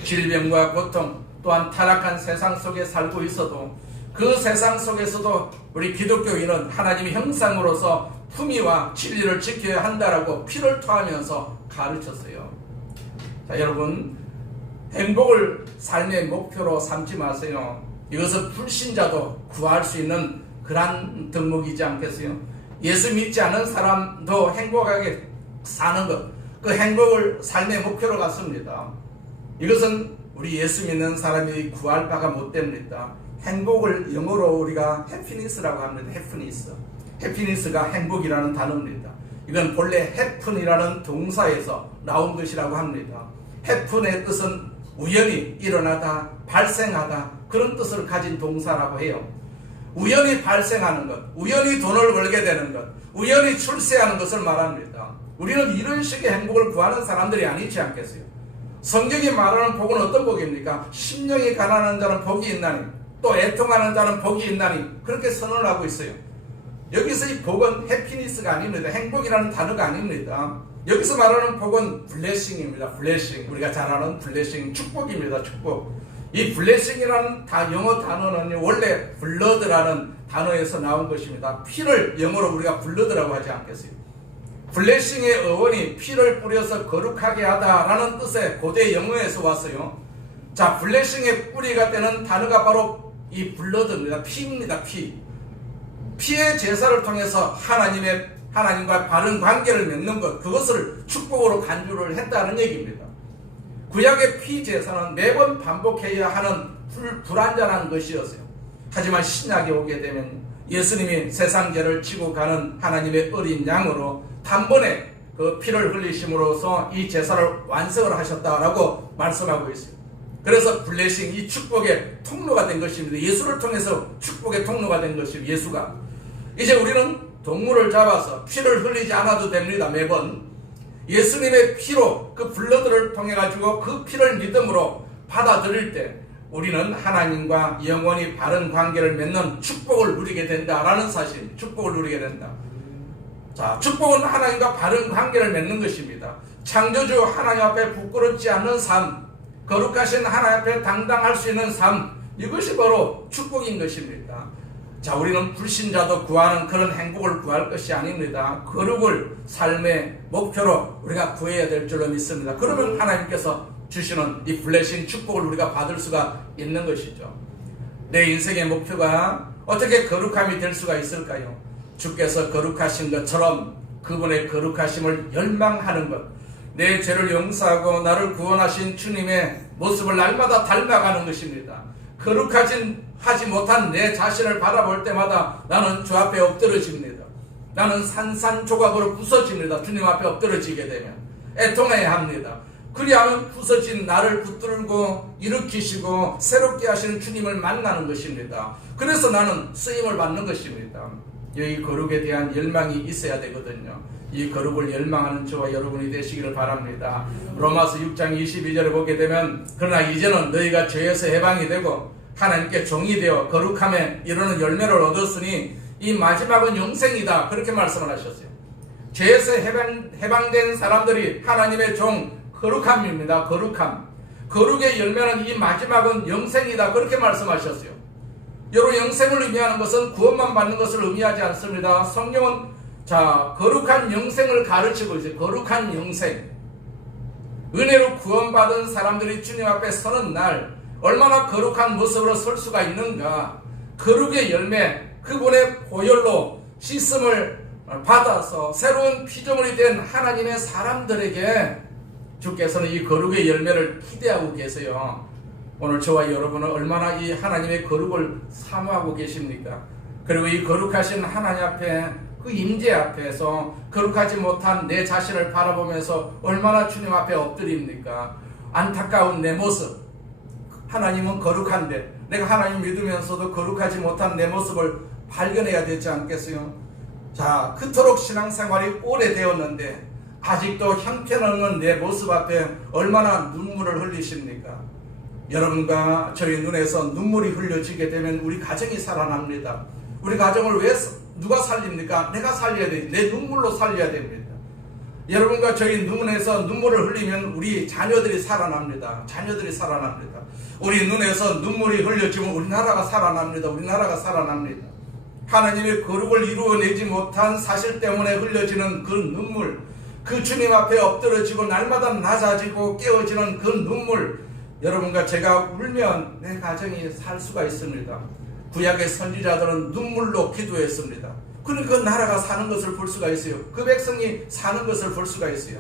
질병과 고통 또한 타락한 세상 속에 살고 있어도 그 세상 속에서도 우리 기독교인은 하나님의 형상으로서 품위와 진리를 지켜야 한다라고 피를 토하면서 가르쳤어요. 자, 여러분, 행복을 삶의 목표로 삼지 마세요. 이것은 불신자도 구할 수 있는 그러한 덕목이지 않겠어요? 예수 믿지 않은 사람도 행복하게 사는 것, 그 행복을 삶의 목표로 갖습니다. 이것은 우리 예수 믿는 사람이 구할 바가 못 됩니다. 행복을 영어로 우리가 해피니스라고 합니다. 해피니스가 행복이라는 단어입니다. 이건 본래 해픈이라는 동사에서 나온 것이라고 합니다. 해픈의 뜻은 우연히 일어나다, 발생하다, 그런 뜻을 가진 동사라고 해요. 우연히 발생하는 것, 우연히 돈을 벌게 되는 것, 우연히 출세하는 것을 말합니다. 우리는 이런 식의 행복을 구하는 사람들이 아니지 않겠어요? 성경이 말하는 복은 어떤 복입니까? 심령이 가난한 자는 복이 있나니, 또 애통하는 자는 복이 있나니, 그렇게 선언을 하고 있어요. 여기서 이 복은 해피니스가 아닙니다. 행복이라는 단어가 아닙니다. 여기서 말하는 복은 블레싱입니다. 블레싱, 우리가 잘 아는 블레싱, 축복입니다. 축복. 이 블레싱이라는 영어 단어는 원래 블러드라는 단어에서 나온 것입니다. 피를 영어로 우리가 블러드라고 하지 않겠어요? 블레싱의 어원이 피를 뿌려서 거룩하게 하다라는 뜻의 고대 영어에서 왔어요. 자, 블레싱의 뿌리가 되는 단어가 바로 이 블러드입니다. 피입니다. 피의 제사를 통해서 하나님과 바른 관계를 맺는 것, 그것을 축복으로 간주를 했다는 얘기입니다. 구약의 피 제사는 매번 반복해야 하는 불완전한 것이었어요. 하지만 신약에 오게 되면 예수님이 세상 죄를 지고 가는 하나님의 어린 양으로 단번에 그 피를 흘리심으로써 이 제사를 완성을 하셨다라고 말씀하고 있어요. 그래서 블레싱, 이 축복의 통로가 된 것입니다. 예수를 통해서 축복의 통로가 된 것입니다. 예수가. 이제 우리는 동물을 잡아서 피를 흘리지 않아도 됩니다. 매번 예수님의 피로 그 블러드를 통해 가지고 그 피를 믿음으로 받아들일 때 우리는 하나님과 영원히 바른 관계를 맺는 축복을 누리게 된다라는 사실. 축복을 누리게 된다. 자, 축복은 하나님과 바른 관계를 맺는 것입니다. 창조주 하나님 앞에 부끄럽지 않는 삶, 거룩하신 하나님 앞에 당당할 수 있는 삶, 이것이 바로 축복인 것입니다. 자, 우리는 불신자도 구하는 그런 행복을 구할 것이 아닙니다. 거룩을 삶의 목표로 우리가 구해야 될 줄로 믿습니다. 그러면 하나님께서 주시는 이 블레싱 축복을 우리가 받을 수가 있는 것이죠. 내 인생의 목표가 어떻게 거룩함이 될 수가 있을까요? 주께서 거룩하신 것처럼 그분의 거룩하심을 열망하는 것, 내 죄를 용서하고 나를 구원하신 주님의 모습을 날마다 닮아가는 것입니다. 거룩하지 못한 내 자신을 바라볼 때마다 나는 주 앞에 엎드러집니다. 나는 산산조각으로 부서집니다. 주님 앞에 엎드러지게 되면 애통해야 합니다. 그리하면 부서진 나를 붙들고 일으키시고 새롭게 하시는 주님을 만나는 것입니다. 그래서 나는 쓰임을 받는 것입니다. 이 거룩에 대한 열망이 있어야 되거든요. 이 거룩을 열망하는 저와 여러분이 되시기를 바랍니다. 로마서 6장 22절에 보게 되면 그러나 이제는 너희가 죄에서 해방이 되고 하나님께 종이 되어 거룩함에 이르는 열매를 얻었으니 이 마지막은 영생이다, 그렇게 말씀을 하셨어요. 죄에서 해방된 사람들이 하나님의 종, 거룩함입니다. 거룩의 열매는 이 마지막은 영생이다, 그렇게 말씀하셨어요. 여러분, 영생을 의미하는 것은 구원만 받는 것을 의미하지 않습니다. 성경은 거룩한 영생을 가르치고 있어요. 거룩한 영생. 은혜로 구원받은 사람들이 주님 앞에 서는 날 얼마나 거룩한 모습으로 설 수가 있는가. 거룩의 열매, 그분의 보혈로 씻음을 받아서 새로운 피조물이 된 하나님의 사람들에게 주께서는 이 거룩의 열매를 기대하고 계세요. 오늘 저와 여러분은 얼마나 이 하나님의 거룩을 사모하고 계십니까? 그리고 이 거룩하신 하나님 앞에, 그 임재 앞에서 거룩하지 못한 내 자신을 바라보면서 얼마나 주님 앞에 엎드립니까? 안타까운 내 모습. 하나님은 거룩한데 내가 하나님 믿으면서도 거룩하지 못한 내 모습을 발견해야 되지 않겠어요? 자, 그토록 신앙생활이 오래되었는데 아직도 형편없는 내 모습 앞에 얼마나 눈물을 흘리십니까? 여러분과 저희 눈에서 눈물이 흘려지게 되면 우리 가정이 살아납니다. 우리 가정을 누가 살립니까? 내가 살려야 돼. 내 눈물로 살려야 됩니다. 여러분과 저희 눈에서 눈물을 흘리면 우리 자녀들이 살아납니다. 자녀들이 살아납니다. 우리 눈에서 눈물이 흘려지면 우리나라가 살아납니다. 우리나라가 살아납니다. 하나님의 거룩을 이루어내지 못한 사실 때문에 흘려지는 그 눈물, 그 주님 앞에 엎드러지고 날마다 낮아지고 깨어지는 그 눈물, 여러분과 제가 울면 내 가정이 살 수가 있습니다. 구약의 선지자들은 눈물로 기도했습니다. 그러니까 그 나라가 사는 것을 볼 수가 있어요. 그 백성이 사는 것을 볼 수가 있어요.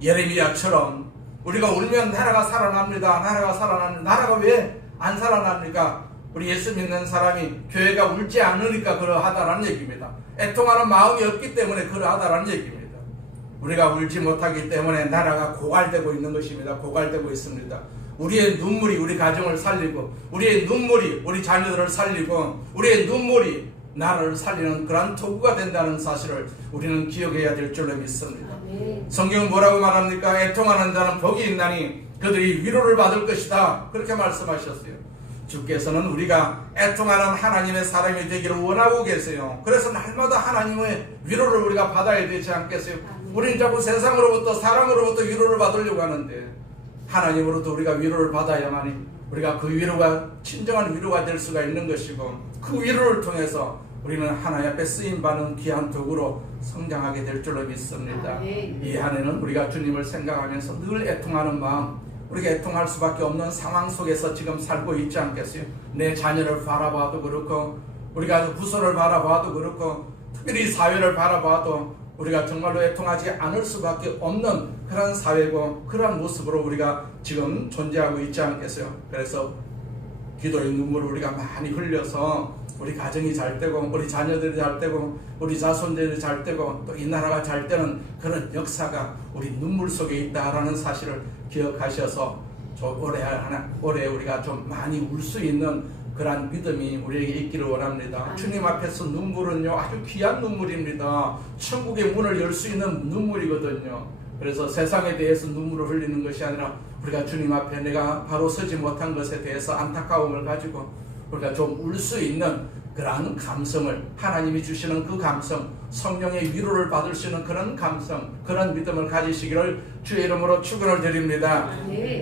예레미야처럼 우리가 울면 나라가 살아납니다. 나라가 살아납니다. 나라가 왜 안 살아납니까? 우리 예수 믿는 사람이 교회가 울지 않으니까 그러하다라는 얘기입니다. 애통하는 마음이 없기 때문에 그러하다라는 얘기입니다. 우리가 울지 못하기 때문에 나라가 고갈되고 있는 것입니다. 고갈되고 있습니다. 우리의 눈물이 우리 가정을 살리고, 우리의 눈물이 우리 자녀들을 살리고, 우리의 눈물이 나라를 살리는 그러한 도구가 된다는 사실을 우리는 기억해야 될 줄로 믿습니다. 성경은 뭐라고 말합니까? 애통하는 자는 복이 있나니 그들이 위로를 받을 것이다. 그렇게 말씀하셨어요. 주께서는 우리가 애통하는 하나님의 사람이 되기를 원하고 계세요. 그래서 날마다 하나님의 위로를 우리가 받아야 되지 않겠어요? 우리는 자꾸 세상으로부터, 사람으로부터 위로를 받으려고 하는데 하나님으로부터 우리가 위로를 받아야만이 우리가 그 위로가 진정한 위로가 될 수가 있는 것이고, 그 위로를 통해서 우리는 하나님 앞에 쓰임받는 귀한 도구로 성장하게 될 줄로 믿습니다. 이 한 해는 우리가 주님을 생각하면서 늘 애통하는 마음, 우리가 애통할 수밖에 없는 상황 속에서 지금 살고 있지 않겠어요? 내 자녀를 바라봐도 그렇고, 우리가 후손을 바라봐도 그렇고, 특별히 사회를 바라봐도 우리가 정말로 애통하지 않을 수밖에 없는 그런 사회고 그런 모습으로 우리가 지금 존재하고 있지 않겠어요? 그래서 기도의 눈물을 우리가 많이 흘려서 우리 가정이 잘 되고, 우리 자녀들이 잘 되고, 우리 자손들이 잘 되고, 또 이 나라가 잘 되는 그런 역사가 우리 눈물 속에 있다라는 사실을 기억하셔서 올해 우리가 좀 많이 울 수 있는 그러한 믿음이 우리에게 있기를 원합니다. 주님 앞에서 눈물은요, 아주 귀한 눈물입니다. 천국의 문을 열 수 있는 눈물이거든요. 그래서 세상에 대해서 눈물을 흘리는 것이 아니라 우리가 주님 앞에 내가 바로 서지 못한 것에 대해서 안타까움을 가지고 우리가 좀 울 수 있는 그러한 감성을, 하나님이 주시는 그 감성, 성령의 위로를 받을 수 있는 그런 감성, 그런 믿음을 가지시기를 주의 이름으로 축원을 드립니다.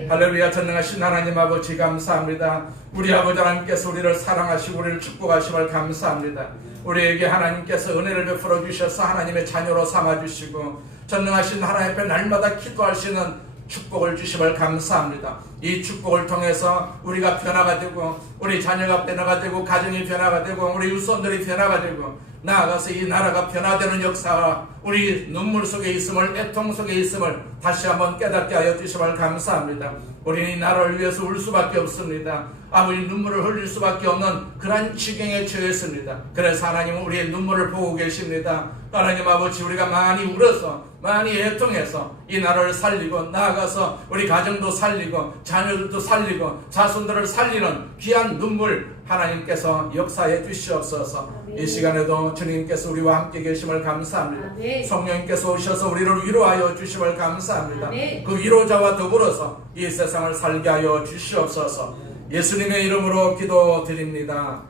할렐루야. 전능하신 하나님 아버지 감사합니다. 우리 아버지 하나님께서 우리를 사랑하시고 우리를 축복하심을 감사합니다. 우리에게 하나님께서 은혜를 베풀어 주셔서 하나님의 자녀로 삼아주시고, 전능하신 하나님 앞에 날마다 기도할 수 있는 축복을 주심을 감사합니다. 이 축복을 통해서 우리가 변화가 되고, 우리 자녀가 변화가 되고, 가정이 변화가 되고, 우리 후손들이 변화가 되고, 나아가서 이 나라가 변화되는 역사가 우리 눈물 속에 있음을, 애통 속에 있음을 다시 한번 깨닫게 하여 주심을 감사합니다. 우리는 이 나라를 위해서 울 수밖에 없습니다. 아버지, 눈물을 흘릴 수밖에 없는 그런 지경에 처했습니다. 그래서 하나님은 우리의 눈물을 보고 계십니다. 하나님 아버지, 우리가 많이 울어서, 많이 애통해서 이 나라를 살리고, 나아가서 우리 가정도 살리고, 자녀들도 살리고, 자손들을 살리는 귀한 눈물 하나님께서 역사해 주시옵소서. 이 시간에도 주님께서 우리와 함께 계심을 감사합니다. 성령님께서 오셔서 우리를 위로하여 주심을 감사합니다. 그 위로자와 더불어서 이 세상을 살게 하여 주시옵소서. 예수님의 이름으로 기도드립니다.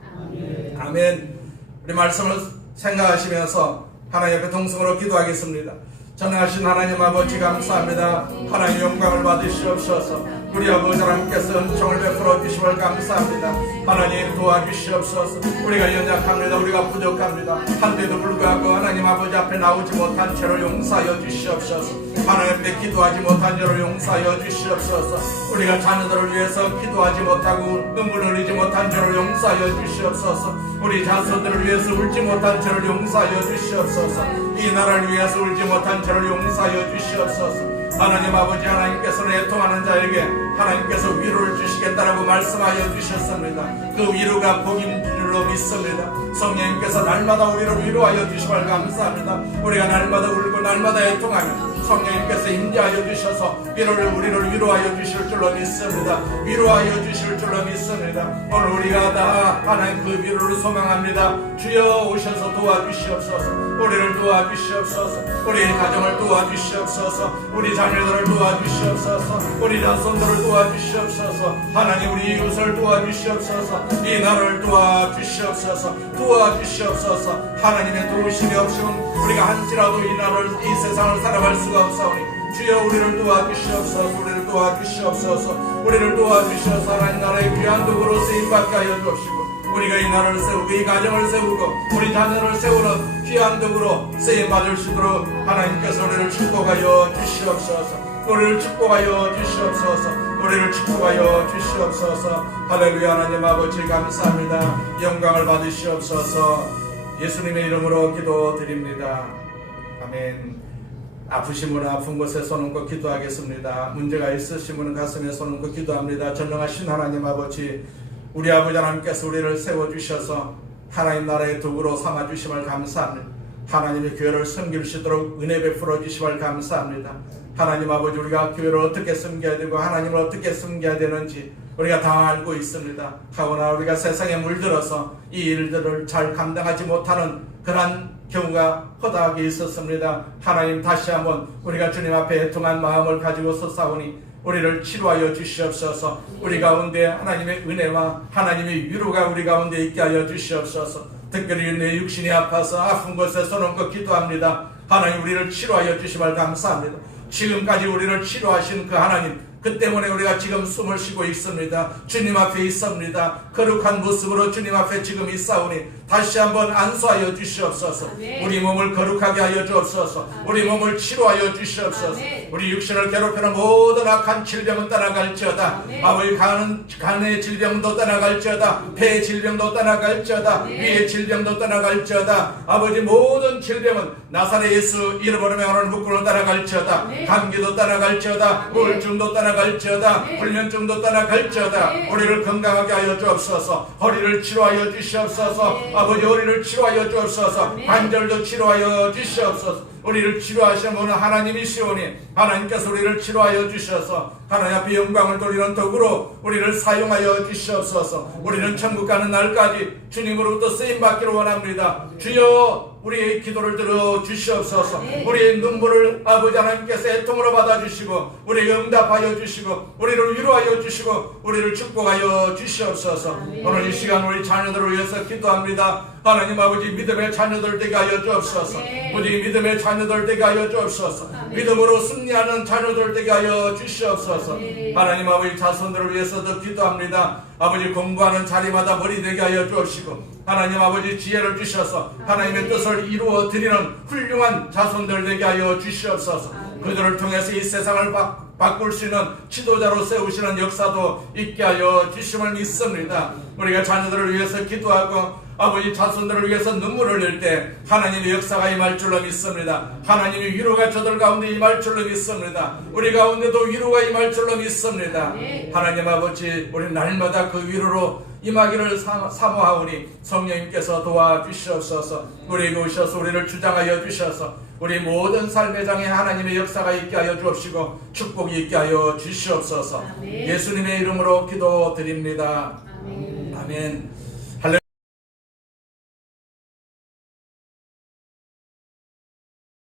아멘. 우리 말씀을 생각하시면서 하나님 앞에 동성으로 기도하겠습니다. 전능하신 하나님 아버지 감사합니다. 하나님 영광을 받으시옵소서. 우리 아버지 하나님께서 은총을 베풀어 주심을 감사합니다. 하나님 도와주시옵소서. 우리가 연약합니다. 우리가 부족합니다. 한데도 불구하고 하나님 아버지 앞에 나오지 못한 죄를 용서하여 주시옵소서. 하나님 앞에 기도하지 못한 죄를 용서하여 주시옵소서. 우리가 자녀들을 위해서 기도하지 못하고 눈물 흘리지 못한 죄를 용서하여 주시옵소서. 우리 자손들을 위해서 울지 못한 죄를 용서하여 주시옵소서. 이 나라를 위해서 울지 못한 죄를 용서하여 주시옵소서. 하나님 아버지, 하나님께서는 애통하는 자에게 하나님께서 위로를 주시겠다라고 말씀하여 주셨습니다. 그 위로가 복인 줄로 믿습니다. 성령님께서 날마다 우리를 위로하여 주시길 감사합니다. 우리가 날마다 울고 날마다 애통하며 성령님께서 임재하여 주셔서 우리를 위로하여 주실 줄로 믿습니다. 위로하여 주실 줄로 믿습니다. 오늘 우리가 다 하나님 그 위로를 소망합니다. 주여 오셔서 도와주시옵소서. 우리를 도와주시옵소서. 우리 가정을 도와주시옵소서. 우리 자녀들을 도와주시옵소서. 우리 자손들을 도와주시옵소서. 하나님 우리 이웃을 도와주시옵소서. 이 나라를 도와주시옵소서. 도와주시옵소서. 하나님의 도우심이 없으면 우리가 한시라도 이 나라를, 이 세상을 살아갈 수가 없사오니 주여 우리를 도와주시옵소서. 우리를 도와주시옵소서. 우리를 도와주셔서 하나님 나라의 귀한 도구로 쓰임받게 하여 주옵시고 우리가 이 나라를 세우고 이 가정을 세우고 우리 자녀를 세우는 귀한 도구로 쓰임받을 수 있도록 하나님께서 우리를 축복하여 주시옵소서. 우리를 축복하여 주시옵소서. 우리를 축복하여 주시옵소서. 할렐루야. 하나님 아버지 감사합니다. 영광을 받으시옵소서. 예수님의 이름으로 기도드립니다. 아멘. 아프신 분은 아픈 곳에 손 얹고 기도하겠습니다. 문제가 있으신 분은 가슴에 손 얹고 기도합니다. 전능하신 하나님 아버지, 우리 아버지 하나님께서 우리를 세워주셔서 하나님 나라의 도구로 삼아주심을 감사합니다. 하나님의 교회를 섬길 수 있도록 은혜 베풀어 주심을 감사합니다. 하나님 아버지, 우리가 교회를 어떻게 섬겨야 되고 하나님을 어떻게 섬겨야 되는지 우리가 다 알고 있습니다. 하오나 우리가 세상에 물들어서 이 일들을 잘 감당하지 못하는 그런 경우가 허다하게 있었습니다. 하나님 다시 한번 우리가 주님 앞에 애통한 마음을 가지고 서사오니 우리를 치료하여 주시옵소서. 우리 가운데 하나님의 은혜와 하나님의 위로가 우리 가운데 있게 하여 주시옵소서. 특별히 내 육신이 아파서 아픈 곳에 손 얹고 기도합니다. 하나님 우리를 치료하여 주심을 감사합니다. 지금까지 우리를 치료하신 그 하나님, 그 때문에 우리가 지금 숨을 쉬고 있습니다. 주님 앞에 있습니다. 거룩한 모습으로 주님 앞에 지금 있사오니 다시 한번 안수하여 주시옵소서. 아멘. 우리 몸을 거룩하게 하여 주옵소서. 아멘. 우리 몸을 치료하여 주시옵소서. 아멘. 우리 육신을 괴롭히는 모든 악한 질병은 떠나갈지어다. 아멘. 아버지 간의 질병도 떠나갈지어다. 폐의 질병도 떠나갈지어다. 아멘. 위의 질병도 떠나갈지어다. 아버지 모든 질병은 나사렛 예수 이름으로 명하는 부끄러워 떠나갈지어다. 아멘. 감기도 떠나갈지어다. 아멘. 우울증도 떠나갈지어다. 아멘. 불면증도 떠나갈지어다. 아멘. 우리를 건강하게 하여 주옵소서. 허리를 치료하여 주시옵소서. 아멘. 아버지 우리를 치료하여 주옵소서. 아멘. 관절도 치료하여 주시옵소서. 우리를 치료하시는 분은 하나님이시오니 하나님께서 우리를 치료하여 주셔서 하나님 앞에 영광을 돌리는 도구로 우리를 사용하여 주시옵소서. 우리는 천국 가는 날까지 주님으로부터 쓰임받기를 원합니다. 주여 우리의 기도를 들어 주시옵소서. 우리의 눈물을 아버지 하나님께서 애통으로 받아주시고 우리에게 응답하여 주시고 우리를 위로하여 주시고 우리를 축복하여 주시옵소서. 오늘 이 시간 우리 자녀들을 위해서 기도합니다. 하나님 아버지 믿음의 자녀들 되게 하여 주옵소서. 우리 믿음의 자녀들 되게 하여 주옵소서. 믿음으로 승리하는 자녀들 되게 하여 주시옵소서. 하나님 아버지 자손들을 위해서도 기도합니다. 아버지 공부하는 자리마다 머리 되게 하여 주옵시고 하나님 아버지 지혜를 주셔서 하나님의 뜻을 이루어 드리는 훌륭한 자손들 되게 하여 주시옵소서. 그들을 통해서 이 세상을 바꿀 수 있는 지도자로 세우시는 역사도 있게 하여 주심을 믿습니다. 우리가 자녀들을 위해서 기도하고 아버지 자손들을 위해서 눈물을 흘릴 때 하나님의 역사가 임할 줄로 믿습니다. 하나님의 위로가 저들 가운데 임할 줄로 믿습니다. 우리 가운데도 위로가 임할 줄로 믿습니다. 하나님 아버지 우리 날마다 그 위로로 임하기를 사모하오니 성령님께서 도와주시옵소서. 우리에게 오셔서 우리를 주장하여 주셔서 우리 모든 삶의 장에 하나님의 역사가 있게 하여 주옵시고 축복이 있게 하여 주시옵소서. 예수님의 이름으로 기도드립니다. 아멘.